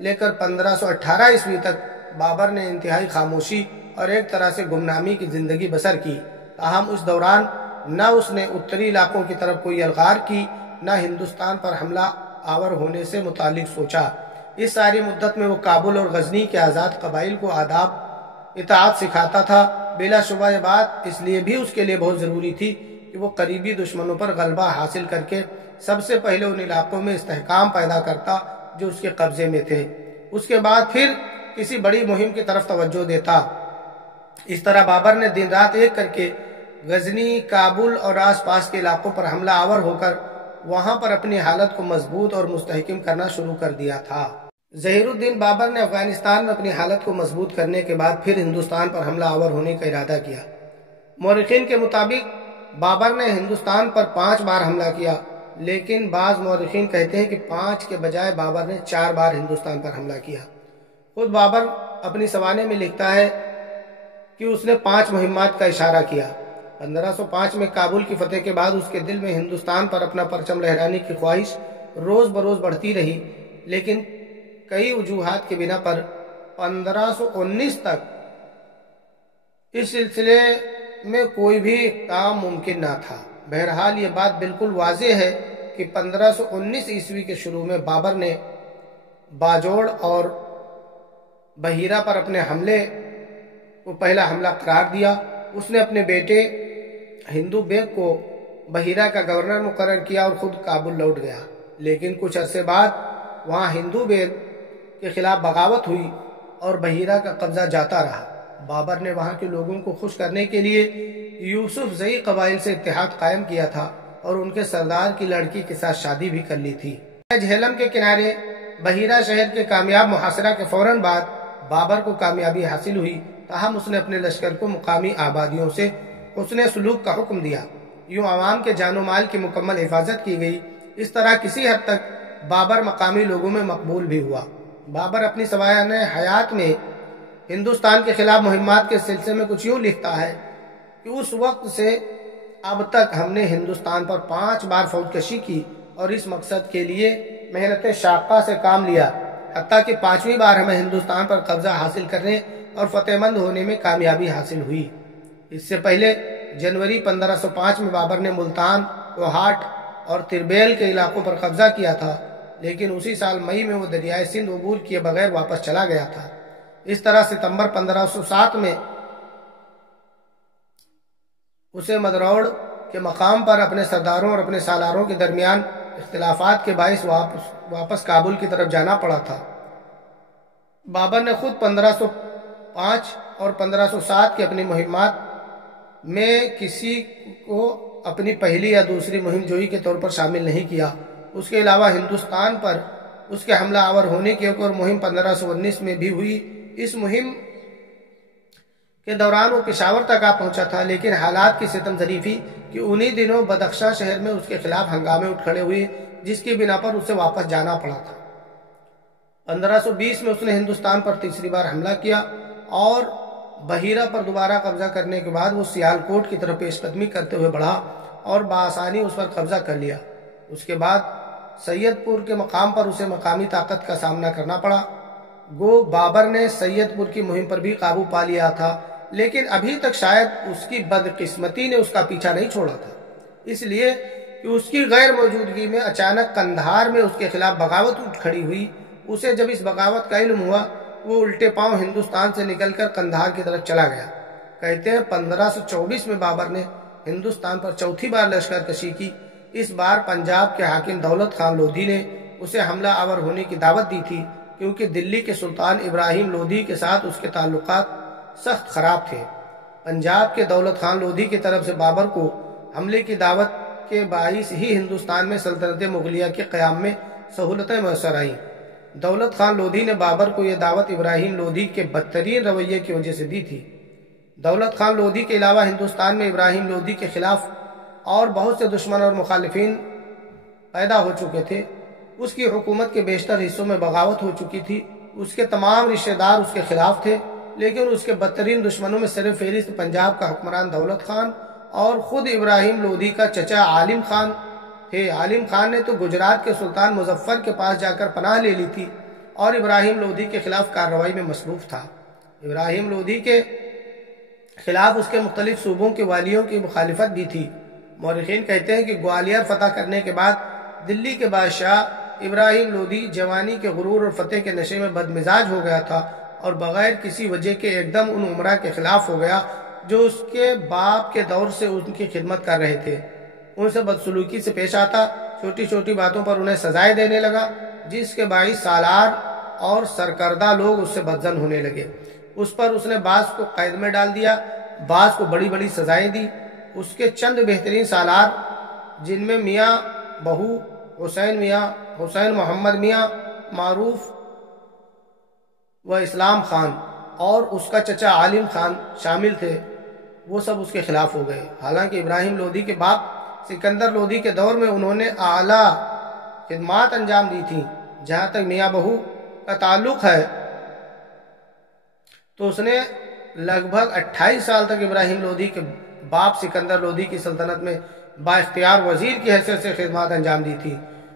لے کر 1518 عیسوی تک بابر نے انتہائی خاموشی اور ایک طرح سے گمنامی کی زندگی بسر کی، تاہم اس دوران نہ اس نے اتری علاقوں کی طرف کوئی الغار کی، نہ ہندوستان پر حملہ آور ہونے سے متعلق سوچا۔ اس ساری مدت میں وہ کابل اور غزنی کے آزاد قبائل کو آداب اطاعت سکھاتا تھا۔ بلا شبہ یہ بات اس لیے بھی اس کے لیے بہت ضروری تھی کہ وہ قریبی دشمنوں پر غلبہ حاصل کر کے سب سے پہلے ان علاقوں میں استحکام پیدا کرتا جو اس کے قبضے میں تھے، اس کے بعد پھر کسی بڑی مہم کی طرف توجہ دیتا۔ اس طرح بابر نے دن رات ایک کر کے غزنی، کابل اور آس پاس کے علاقوں پر حملہ آور ہو کر وہاں پر اپنی حالت کو مضبوط اور مستحکم کرنا شروع کر دیا تھا۔ ظہیر الدین بابر نے افغانستان میں اپنی حالت کو مضبوط کرنے کے بعد پھر ہندوستان پر حملہ آور ہونے کا ارادہ کیا۔ مورخین کے مطابق بابر نے ہندوستان پر 5 بار حملہ کیا، لیکن بعض مورخین کہتے ہیں کہ 5 کے بجائے بابر نے 4 بار ہندوستان پر حملہ کیا۔ خود بابر اپنی سوانح میں لکھتا ہے کہ اس نے 5 مہمات کا اشارہ کیا۔ 1505 میں کابل کی فتح کے بعد اس کے دل میں ہندوستان پر اپنا پرچم لہرانے کی خواہش روز بروز بڑھتی رہی، لیکن کئی وجوہات کی بنا پر 1519 تک اس سلسلے میں کوئی بھی کام ممکن نہ تھا۔ بہرحال یہ بات بالکل واضح ہے کہ 1519 عیسوی کے شروع میں بابر نے باجوڑ اور بحیرہ پر اپنے حملے کو پہلا حملہ قرار دیا۔ اس نے اپنے بیٹے ہندو بیگ کو بحیرہ کا گورنر مقرر کیا اور خود کابل لوٹ گیا، لیکن کچھ عرصے بعد وہاں ہندو بیگ کے خلاف بغاوت ہوئی اور بحیرہ کا قبضہ جاتا رہا۔ بابر نے وہاں کے لوگوں کو خوش کرنے کے لیے یوسف زئی قبائل سے اتحاد قائم کیا تھا اور ان کے سردار کی لڑکی کے ساتھ شادی بھی کر لی تھی۔ جہلم کے کنارے بحیرہ شہر کے کامیاب محاصرہ کے فوراً بعد بابر کو کامیابی حاصل ہوئی، تاہم اس نے اپنے لشکر کو مقامی آبادیوں سے حسن سلوک کا حکم دیا۔ یوں عوام کے جان و مال کی مکمل حفاظت کی گئی۔ اس طرح کسی حد تک بابر مقامی لوگوں میں مقبول بھی ہوا۔ بابر اپنی سوانح حیات میں ہندوستان کے خلاف مہمات کے سلسلے میں کچھ یوں لکھتا ہے کہ اس وقت سے اب تک ہم نے ہندوستان پر 5 بار فوج کشی کی اور اس مقصد کے لیے محنت شاقہ سے کام لیا، حتیٰ کہ 5ویں بار ہمیں ہندوستان پر قبضہ حاصل کرنے اور فتح مند ہونے میں کامیابی حاصل ہوئی۔ اس سے پہلے جنوری 1505 میں بابر نے ملتان، کوہاٹ اور تربیل کے علاقوں پر قبضہ کیا تھا، لیکن اسی سال مئی میں وہ دریائے سندھ عبور کیے بغیر واپس چلا گیا تھا۔ اس طرح ستمبر 1507 میں اسے مدروڑ کے مقام پر اپنے سرداروں اور اپنے سالاروں کے درمیان اختلافات کے باعث واپس کابل کی طرف جانا پڑا تھا۔ بابر نے خود 1505 اور 1507 کی اپنی مہمات میں کسی کو اپنی پہلی یا دوسری مہم جوئی کے طور پر شامل نہیں کیا۔ اس کے علاوہ ہندوستان پر اس کے حملہ آور ہونے کی ایک اور مہم 1519 میں بھی ہوئی۔ اس مہم کے دوران وہ پشاور تک آ پہنچا تھا، لیکن حالات کی ستم ظریفی کہ انہی دنوں بدخشاں شہر میں اس کے خلاف ہنگامے اٹھ کھڑے ہوئے، جس کی بنا پر اسے واپس جانا پڑا تھا۔ 1520 میں اس نے ہندوستان پر تیسری بار حملہ کیا اور بحیرہ پر دوبارہ قبضہ کرنے کے بعد وہ سیالکوٹ کی طرف پیش قدمی کرتے ہوئے بڑھا اور بآسانی اس پر قبضہ کر لیا۔ اس کے بعد سید پور کے مقام پر اسے مقامی طاقت کا سامنا کرنا پڑا۔ گو بابر نے سید پور کی مہم پر بھی قابو پا لیا تھا، لیکن ابھی تک شاید اس کی بدقسمتی نے اس کا پیچھا نہیں چھوڑا تھا، اس لیے کہ اس کی غیر موجودگی میں اچانک قندھار میں اس کے خلاف بغاوت اٹھ کھڑی ہوئی۔ اسے جب اس بغاوت کا علم ہوا، وہ الٹے پاؤں ہندوستان سے نکل کر قندھار کی طرف چلا گیا۔ کہتے ہیں 1524 میں بابر نے ہندوستان پر چوتھی بار لشکر کشی کی۔ اس بار پنجاب کے حاکم دولت خان لودھی نے اسے حملہ آور ہونے کی دعوت دی تھی، کیونکہ دلی کے سلطان ابراہیم لودھی کے ساتھ اس کے تعلقات سخت خراب تھے۔ پنجاب کے دولت خان لودھی کی طرف سے بابر کو حملے کی دعوت کے باعث ہی ہندوستان میں سلطنت مغلیہ کے قیام میں سہولتیں میسر آئیں۔ دولت خان لودھی نے بابر کو یہ دعوت ابراہیم لودھی کے بدترین رویے کی وجہ سے دی تھی۔ دولت خان لودھی کے علاوہ ہندوستان میں ابراہیم لودھی کے خلاف اور بہت سے دشمن اور مخالفین پیدا ہو چکے تھے۔ اس کی حکومت کے بیشتر حصوں میں بغاوت ہو چکی تھی۔ اس کے تمام رشتہ دار اس کے خلاف تھے، لیکن اس کے بدترین دشمنوں میں سر فہرست پنجاب کا حکمران دولت خان اور خود ابراہیم لودھی کا چچا عالم خان تھے۔ عالم خان نے تو گجرات کے سلطان مظفر کے پاس جا کر پناہ لے لی تھی اور ابراہیم لودھی کے خلاف کارروائی میں مصروف تھا۔ ابراہیم لودھی کے خلاف اس کے مختلف صوبوں کے والیوں کی مخالفت بھی تھی۔ مورخین کہتے ہیں کہ گوالیار فتح کرنے کے بعد دلی کے بادشاہ ابراہیم لودھی جوانی کے غرور اور فتح کے نشے میں بدمزاج ہو گیا تھا اور بغیر کسی وجہ کے ایک دم ان عمرہ کے خلاف ہو گیا جو اس کے باپ کے دور سے ان کی خدمت کر رہے تھے۔ ان سے بدسلوکی سے پیش آتا، چھوٹی چھوٹی باتوں پر انہیں سزائیں دینے لگا، جس کے باعث سالار اور سرکردہ لوگ اس سے بدظن ہونے لگے۔ اس پر اس نے بعض کو قید میں ڈال دیا، بعض کو بڑی بڑی سزائیں دی۔ اس کے چند بہترین سالار، جن میں میاں بہو حسین محمد میاں معروف و اسلام خان اور اس کا چچا عالم خان شامل تھے، وہ سب اس کے خلاف ہو گئے۔ حالانکہ ابراہیم لودھی کے باپ سکندر لودھی کے دور میں انہوں نے اعلیٰ خدمات انجام دی تھیں۔ جہاں تک میاں بہو کا تعلق ہے تو اس نے لگ بھگ 28 سال تک ابراہیم لودھی کے باپ سکندر لودھی کی سلطنت میں با اختیار وزیر کی حیثیت سے خدمات انجام دی تھی۔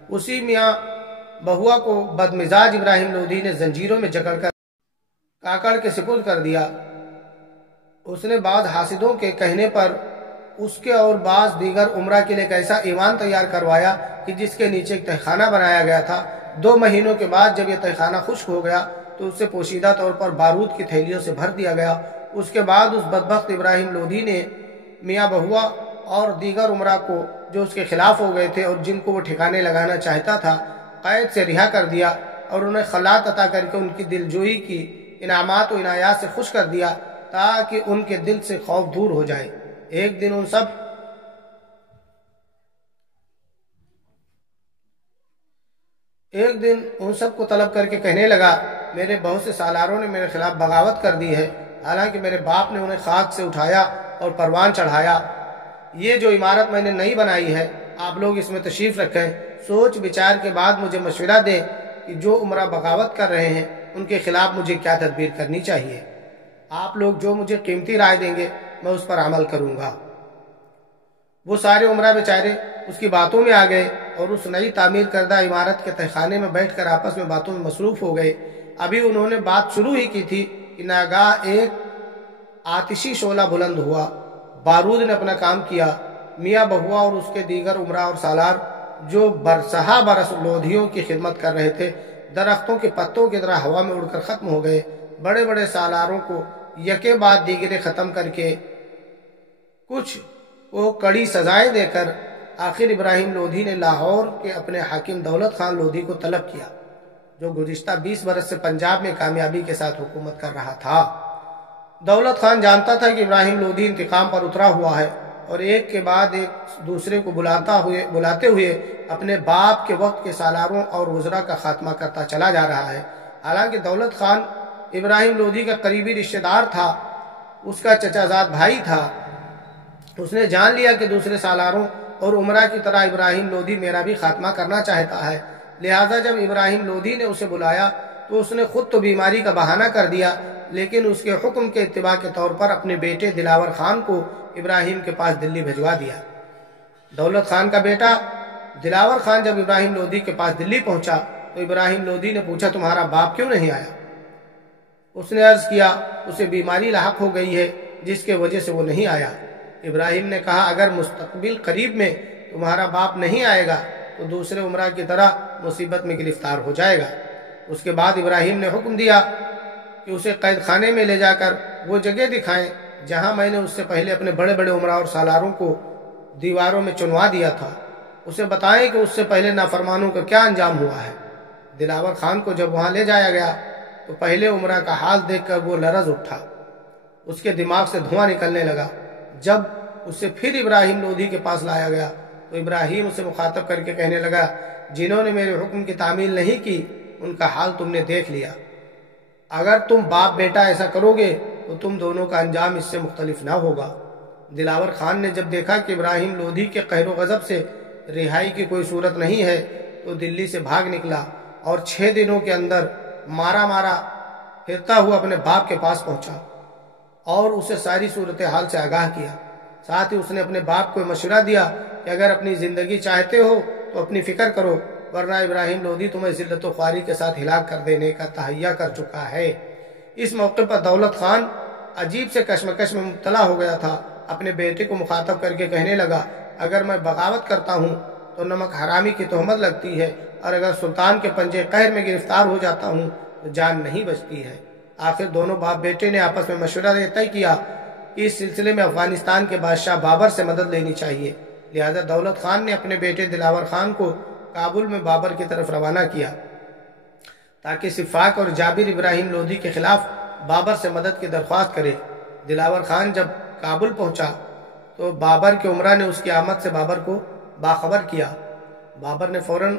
اسی میاں بہوا کو بدمزاج ابراہیم لودھی نے زنجیروں میں جکڑ کر کاکڑ کے سپرد کر دیا۔ اس نے بعض حاسدوں کے کہنے پر اس کے اور بعض دیگر عمرہ کے لیے ایک ایسا ایوان تیار کروایا کہ جس کے نیچے ایک تہخانہ بنایا گیا تھا۔ 2 مہینوں کے بعد جب یہ تہخانہ خشک ہو گیا تو اسے پوشیدہ طور پر بارود کی تھیلیوں سے بھر دیا گیا۔ اس کے بعد اس بدبخت ابراہیم لودھی نے میاں بہوا اور دیگر عمرہ کو جو اس کے خلاف ہو گئے تھے اور جن کو وہ ٹھکانے لگانا چاہتا تھا قید سے رہا کر دیا اور انہیں خلعت عطا کر کے ان کی دلجوئی کی انعامات و عنایات سے خوش کر دیا تاکہ ان کے دل سے خوف دور ہو جائے۔ ایک دن ان سب کو طلب کر کے کہنے لگا، میرے بہت سے سالاروں نے میرے خلاف بغاوت کر دی ہے، حالانکہ میرے باپ نے انہیں خاک سے اٹھایا اور پروان چڑھایا۔ یہ جو عمارت میں نے نئی بنائی ہے آپ لوگ اس میں تشریف رکھیں، سوچ بچار کے بعد مجھے مشورہ دیں کہ جو عمرہ بغاوت کر رہے ہیں ان کے خلاف مجھے کیا تدبیر کرنی چاہیے۔ آپ لوگ جو مجھے قیمتی رائے دیں گے میں اس پر عمل کروں گا۔ وہ سارے عمرہ بیچارے اس کی باتوں میں آ گئے اور اس نئی تعمیر کردہ عمارت کے تہخانے میں بیٹھ کر آپس میں باتوں میں مصروف ہو گئے۔ ابھی انہوں نے بات شروع ہی کی تھی کہ ناگاہ ایک آتشی شعلہ بلند ہوا۔ بارود نے اپنا کام کیا۔ میاں بہوا اور اس کے دیگر عمرہ اور سالار جو برسہا برس لودھیوں کی خدمت کر رہے تھے درختوں کے پتوں کی طرح ہوا میں اڑ کر ختم ہو گئے۔ بڑے بڑے سالاروں کو یکے بعد دیگرے ختم کر کے کچھ کو کڑی سزائیں دے کر آخر ابراہیم لودھی نے لاہور کے اپنے حاکم دولت خان لودھی کو طلب کیا جو گزشتہ 20 برس سے پنجاب میں کامیابی کے ساتھ حکومت کر رہا تھا۔ دولت خان جانتا تھا کہ ابراہیم لودھی انتقام پر اترا ہوا ہے اور ایک کے بعد ایک دوسرے کو بلاتے ہوئے اپنے باپ کے وقت کے سالاروں اور وزراء کا خاتمہ کرتا چلا جا رہا ہے۔ حالانکہ دولت خان ابراہیم لودھی کا قریبی رشتہ دار تھا، اس کا چچا زاد بھائی تھا۔ اس نے جان لیا کہ دوسرے سالاروں اور عمرہ کی طرح ابراہیم لودھی میرا بھی خاتمہ کرنا چاہتا ہے، لہذا جب ابراہیم لودھی نے اسے بلایا تو اس نے خود تو بیماری کا بہانہ کر دیا لیکن اس کے حکم کے اتباع کے طور پر اپنے بیٹے دلاور خان کو ابراہیم کے پاس دلی بھجوا دیا۔ دولت خان کا بیٹا دلاور خان جب ابراہیم لودھی کے پاس دلی پہنچا تو ابراہیم لودھی نے پوچھا تمہارا باپ کیوں نہیں آیا؟ اس نے عرض کیا اسے بیماری لاحق ہو گئی ہے جس کے وجہ سے وہ نہیں آیا۔ ابراہیم نے کہا اگر مستقبل قریب میں تمہارا باپ نہیں آئے گا تو دوسرے عمرہ کی طرح مصیبت میں گرفتار ہو جائے گا۔ اس کے بعد ابراہیم نے حکم دیا کہ اسے قید خانے میں لے جا کر وہ جگہ دکھائیں جہاں میں نے اس سے پہلے اپنے بڑے بڑے عمرہ اور سالاروں کو دیواروں میں چنوا دیا تھا، اسے بتائیں کہ اس سے پہلے نافرمانوں کا کیا انجام ہوا ہے۔ دلاور خان کو جب وہاں لے جایا گیا تو پہلے عمرہ کا حال دیکھ کر وہ لرز اٹھا، اس کے دماغ سے دھواں نکلنے لگا۔ جب اسے پھر ابراہیم لودھی کے پاس لایا گیا تو ابراہیم اسے مخاطب کر کے کہنے لگا جنہوں نے میرے حکم کی تعمیل نہیں کی ان کا حال تم نے دیکھ لیا، اگر تم باپ بیٹا ایسا کرو گے تو تم دونوں کا انجام اس سے مختلف نہ ہوگا۔ دلاور خان نے جب دیکھا کہ ابراہیم لودھی کے قہر و غضب سے رہائی کی کوئی صورت نہیں ہے تو دلی سے بھاگ نکلا اور 6 دنوں کے اندر مارا پھرتا ہوا اپنے باپ کے پاس پہنچا اور اسے ساری صورتحال سے آگاہ کیا۔ ساتھ ہی اس نے اپنے باپ کو مشورہ دیا کہ اگر اپنی زندگی چاہتے ہو تو اپنی فکر کرو، ورنہ ابراہیم لودھی تمہیں ذلت و خواری کے ساتھ ہلاک کر دینے کا تہیہ کر چکا ہے۔ اس موقع پر دولت خان عجیب سے کشمکش میں مبتلا ہو گیا تھا، اپنے بیٹے کو مخاطب کر کے کہنے لگا اگر میں بغاوت کرتا ہوں تو نمک حرامی کی تہمت لگتی ہے اور اگر سلطان کے پنجے قہر میں گرفتار ہو جاتا ہوں تو جان نہیں بچتی ہے۔ آخر دونوں باپ بیٹے نے آپس میں مشورہ طے کیا کہ اس سلسلے میں افغانستان کے بادشاہ بابر سے مدد لینی چاہیے، لہذا دولت خان نے اپنے بیٹے دلاور خان کو کابل میں بابر کی طرف روانہ کیا تاکہ صفاق اور جابر ابراہیم لودھی کے خلاف بابر سے مدد کی درخواست کرے۔ دلاور خان جب کابل پہنچا تو بابر کے عمرہ نے اس کی آمد سے بابر کو باخبر کیا۔ بابر نے فوراً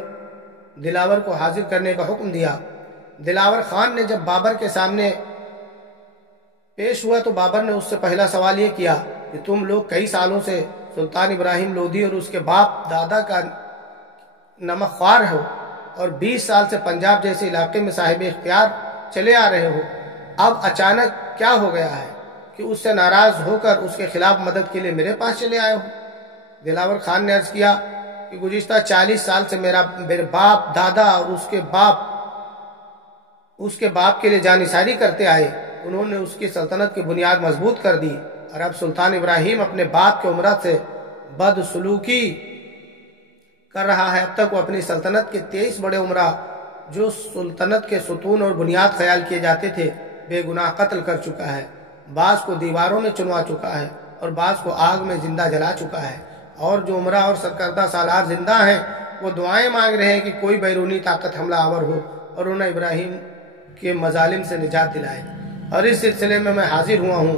دلاور کو حاضر کرنے کا حکم دیا۔ دلاور خان نے جب بابر کے سامنے پیش ہوا تو بابر نے اس سے پہلا سوال یہ کیا کہ تم لوگ کئی سالوں سے سلطان ابراہیم لودھی اور اس کے باپ دادا کا نمک خوار ہو اور 20 سال سے پنجاب جیسے علاقے میں صاحب اختیار چلے آ رہے ہو، اب اچانک کیا ہو گیا ہے کہ اس سے ناراض ہو کر اس کے خلاف مدد کے لیے میرے پاس چلے آئے ہو؟ دلاور خان نے عرض کیا کہ گزشتہ 40 سال سے میرے باپ دادا اور اس کے باپ کے لیے جانثاری کرتے آئے، انہوں نے اس کی سلطنت کی بنیاد مضبوط کر دی، اور اب سلطان ابراہیم اپنے باپ کے عمرہ سے بدسلوکی کر رہا ہے۔ اب تک وہ اپنی سلطنت کے 23 بڑے عمرہ جو سلطنت کے ستون اور بنیاد خیال کیے جاتے تھے بے گناہ قتل کر چکا ہے، بعض کو دیواروں میں چنوا چکا ہے اور بعض کو آگ میں زندہ جلا چکا ہے، اور جو عمرہ اور سرکردہ سالار زندہ ہیں وہ دعائیں مانگ رہے ہیں کہ کوئی بیرونی طاقت حملہ آور ہو اور انہیں ابراہیم کے مظالم سے نجات دلائے۔ اور اس سلسلے میں حاضر ہوا ہوں۔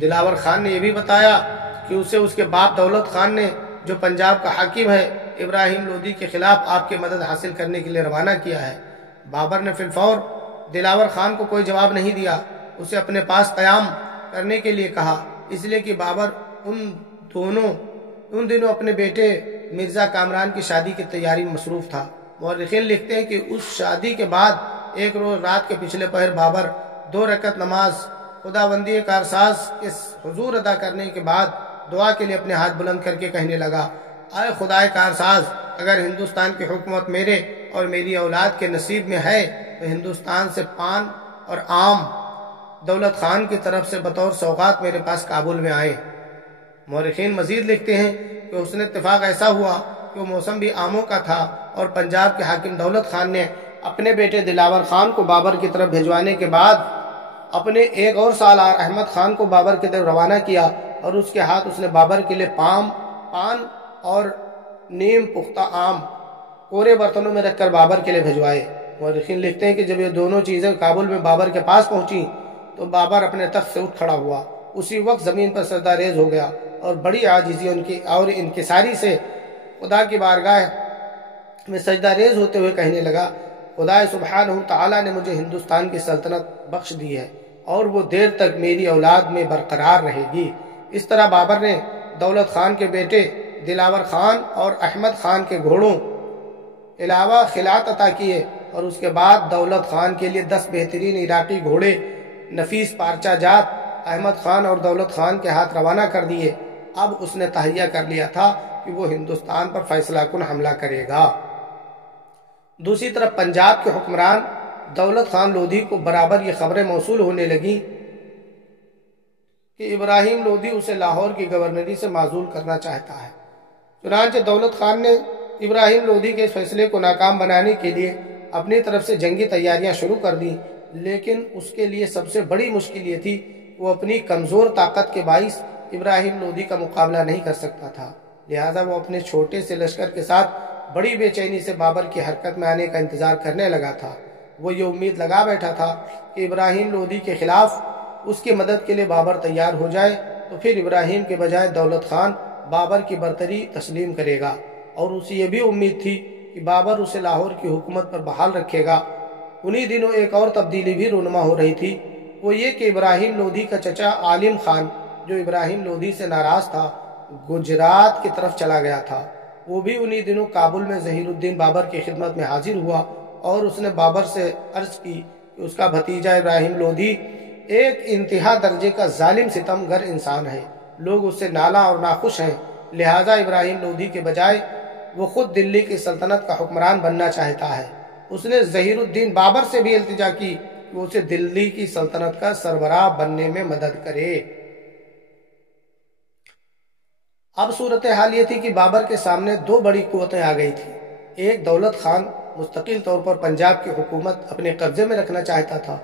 دلاور خان نے یہ بھی بتایا کہ اسے اس کے باپ دولت خان نے، جو پنجاب کا حاکم ہے، ابراہیم لودھی کے خلاف آپ کی مدد حاصل کرنے کے لیے روانہ کیا ہے۔ بابر نے فی الفور دلاور خان کو کوئی جواب نہیں دیا، اسے اپنے پاس قیام کرنے کے لیے کہا، اس لیے کہ بابر ان دنوں اپنے بیٹے مرزا کامران کی شادی کی تیاری میں مصروف تھا۔ مورخین لکھتے ہیں کہ اس شادی کے بعد ایک روز رات کے پچھلے پہر بابر 2 رکعت نماز خداوندی کارساز کے حضور ادا کرنے کے بعد دعا کے لیے اپنے ہاتھ بلند کر کے کہنے لگا، اے خدائے کارساز، اگر ہندوستان کی حکومت میرے اور میری اولاد کے نصیب میں ہے تو ہندوستان سے پان اور آم دولت خان کی طرف سے بطور سوغات میرے پاس کابل میں آئے۔ مورخین مزید لکھتے ہیں کہ اس نے اتفاق ایسا ہوا کہ وہ موسم بھی آموں کا تھا، اور پنجاب کے حاکم دولت خان نے اپنے بیٹے دلاور خان کو بابر کی طرف بھیجوانے کے بعد اپنے ایک اور سالار احمد خان کو بابر کی طرف روانہ کیا، اور اس کے ہاتھ اس نے بابر کے لیے پان اور نیم پختہ آم کورے برتنوں میں رکھ کر بابر کے لیے بھیجوائے۔ مورخین لکھتے ہیں کہ جب یہ دونوں چیزیں کابل میں بابر کے پاس پہنچی تو بابر اپنے تخت سے اٹھ کھڑا ہوا، اسی وقت زمین پر سجدہ ریز ہو گیا اور بڑی عاجزی اور انکساری سے خدا کی بارگاہ میں سجدہ ریز ہوتے ہوئے کہنے لگا، خدا سبحانہ تعالیٰ نے مجھے ہندوستان کی سلطنت بخش دی ہے اور وہ دیر تک میری اولاد میں برقرار رہے گی۔ اس طرح بابر نے دولت خان کے بیٹے دلاور خان اور احمد خان کے گھوڑوں علاوہ خلعت عطا کیے، اور اس کے بعد دولت خان کے لیے 10 بہترین عراقی گھوڑے نفیس پارچہ جات احمد خان اور دولت خان کے ہاتھ روانہ کر دیے۔ اب اس نے تہیہ کر لیا تھا کہ وہ ہندوستان پر فیصلہ کن حملہ کرے گا۔ دوسری طرف پنجاب کے حکمران دولت خان لودھی کو برابر یہ خبریں موصول ہونے لگیں کہ ابراہیم لودھی اسے لاہور کی گورنری سے معزول کرنا چاہتا ہے۔ چنانچہ دولت خان نے ابراہیم لودھی کے اس فیصلے کو ناکام بنانے کے لیے اپنی طرف سے جنگی تیاریاں شروع کر دیں، لیکن اس کے لیے سب سے بڑی مشکل یہ تھی کہ وہ اپنی کمزور طاقت کے باعث ابراہیم لودھی کا مقابلہ نہیں کر سکتا تھا، لہذا وہ اپنے چھوٹے سے لشکر کے ساتھ بڑی بے چینی سے بابر کی حرکت میں آنے کا انتظار کرنے لگا تھا۔ وہ یہ امید لگا بیٹھا تھا کہ ابراہیم لودھی کے خلاف اس کی مدد کے لیے بابر تیار ہو جائے تو پھر ابراہیم کے بجائے دولت خان بابر کی برتری تسلیم کرے گا، اور اسے یہ بھی امید تھی کہ بابر اسے لاہور کی حکومت پر بحال رکھے گا۔ انہی دنوں ایک اور تبدیلی بھی رونما ہو رہی تھی، وہ یہ کہ ابراہیم لودھی کا چچا عالم خان، جو ابراہیم لودھی سے ناراض تھا، گجرات کی طرف چلا گیا تھا۔ وہ بھی انہی دنوں کابل میں ظہیر الدین بابر کی خدمت میں حاضر ہوا، اور اس نے بابر سے عرض کی کہ اس کا بھتیجا ابراہیم لودھی ایک انتہا درجے کا ظالم ستم گر انسان ہے، لوگ اس سے نالاں اور ناخوش ہیں، لہٰذا ابراہیم لودھی کے بجائے وہ خود دلی کی سلطنت کا حکمران بننا چاہتا ہے۔ اس نے ظہیر الدین بابر سے بھی التجا کی کہ اسے دلی کی سلطنت کا سربراہ بننے میں مدد کرے۔ اب صورتحال یہ تھی کہ بابر کے سامنے 2 بڑی قوتیں آ گئی تھیں۔ ایک دولت خان مستقل طور پر پنجاب کی حکومت اپنے قبضے میں رکھنا چاہتا تھا،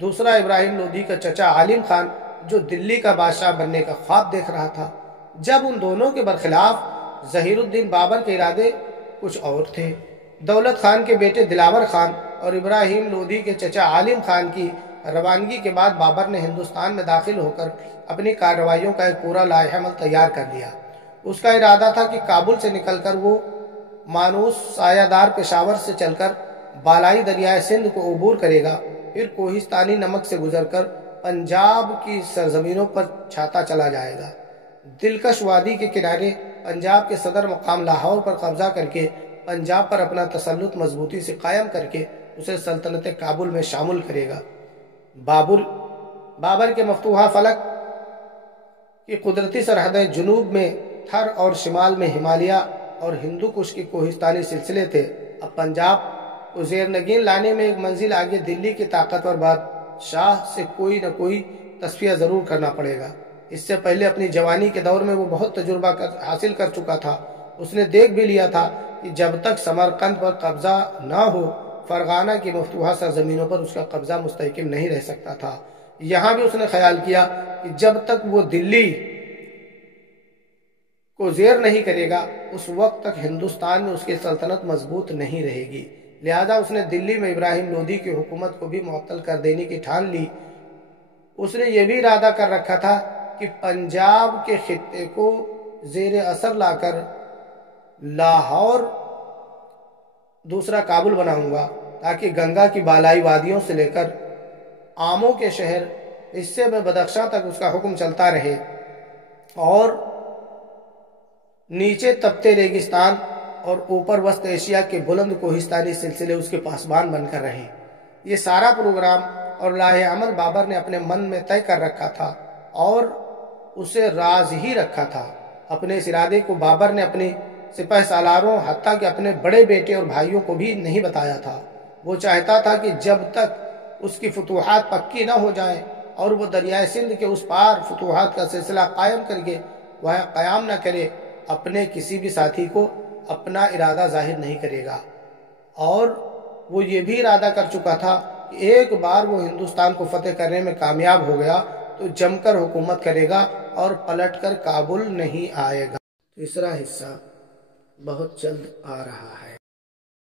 دوسرا ابراہیم لودھی کا چچا عالم خان جو دلی کا بادشاہ بننے کا خواب دیکھ رہا تھا۔ جب ان دونوں کے برخلاف ظہیر الدین بابر کے ارادے کچھ اور تھے۔ دولت خان کے بیٹے دلاور خان اور ابراہیم لودھی کے چچا عالم خان کی روانگی کے بعد بابر نے ہندوستان میں داخل ہو کر اپنی کارروائیوں کا ایک پورا لائحہ عمل تیار کر لیا۔ اس کا ارادہ تھا کہ کابل سے نکل کر وہ مانوس سایہ دار پشاور سے چل کر بالائی دریائے سندھ کو عبور کرے گا، پھر کوہستانی نمک سے گزر کر پنجاب کی سرزمینوں پر چھاتا چلا جائے گا۔ دلکش وادی کے کنارے پنجاب کے صدر مقام لاہور پر قبضہ کر کے پنجاب پر اپنا تسلط مضبوطی سے قائم کر کے اسے سلطنت کابل میں شامل کرے گا۔ بابر کے مفتوحہ فلک کی قدرتی سرحدیں جنوب میں تھر اور شمال میں ہمالیہ اور ہندو کش کے کوہستانی سلسلے تھے۔ اب پنجاب کو زیر نگین لانے میں ایک منزل آگے دلی کی طاقتور شاہ سے کوئی نہ کوئی تصفیہ ضرور کرنا پڑے گا۔ اس سے پہلے اپنی جوانی کے دور میں وہ بہت تجربہ حاصل کر چکا تھا۔ اس نے دیکھ بھی لیا تھا کہ جب تک سمرقند پر قبضہ نہ ہو، فرغانہ کی مفتوحہ سرزمینوں پر اس کا قبضہ مستحکم نہیں رہ سکتا تھا۔ یہاں بھی اس نے خیال کیا کہ جب تک وہ دلی کو زیر نہیں کرے گا، اس وقت تک ہندوستان میں اس کی سلطنت مضبوط نہیں رہے گی۔ لہذا اس نے دلی میں ابراہیم لودھی کی حکومت کو بھی معطل کر دینے کی ٹھان لی۔ اس نے یہ بھی ارادہ کر رکھا تھا کہ پنجاب کے خطے کو زیر اثر لا کر لاہور دوسرا کابل بناؤں گا، تاکہ گنگا کی بالائی وادیوں سے لے کر آموں کے شہر حصے میں بدخشاں تک اس کا حکم چلتا رہے اور نیچے تپتے ریگستان اور اوپر وسط ایشیا کے بلند کوہستانی سلسلے اس کے پاسبان بن کر رہے۔ یہ سارا پروگرام اور لاہ عمل بابر نے اپنے من میں طے کر رکھا تھا اور اسے راز ہی رکھا تھا۔ اپنے اس ارادے کو بابر نے اپنے سپہ سالاروں حتیٰ کہ اپنے بڑے بیٹے اور بھائیوں کو بھی نہیں بتایا تھا۔ وہ چاہتا تھا کہ جب تک اس کی فتوحات پکی نہ ہو جائیں اور وہ دریائے سندھ کے اس پار فتوحات کا سلسلہ قائم کر کے وہاں قیام نہ کرے، اپنے کسی بھی ساتھی کو اپنا ارادہ ظاہر نہیں کرے گا۔ اور وہ یہ بھی ارادہ کر چکا تھا کہ ایک بار وہ ہندوستان کو فتح کرنے میں کامیاب ہو گیا تو جم کر حکومت کرے گا اور پلٹ کر کابل نہیں آئے گا۔ تیسرا حصہ بہت جلد آ رہا ہے۔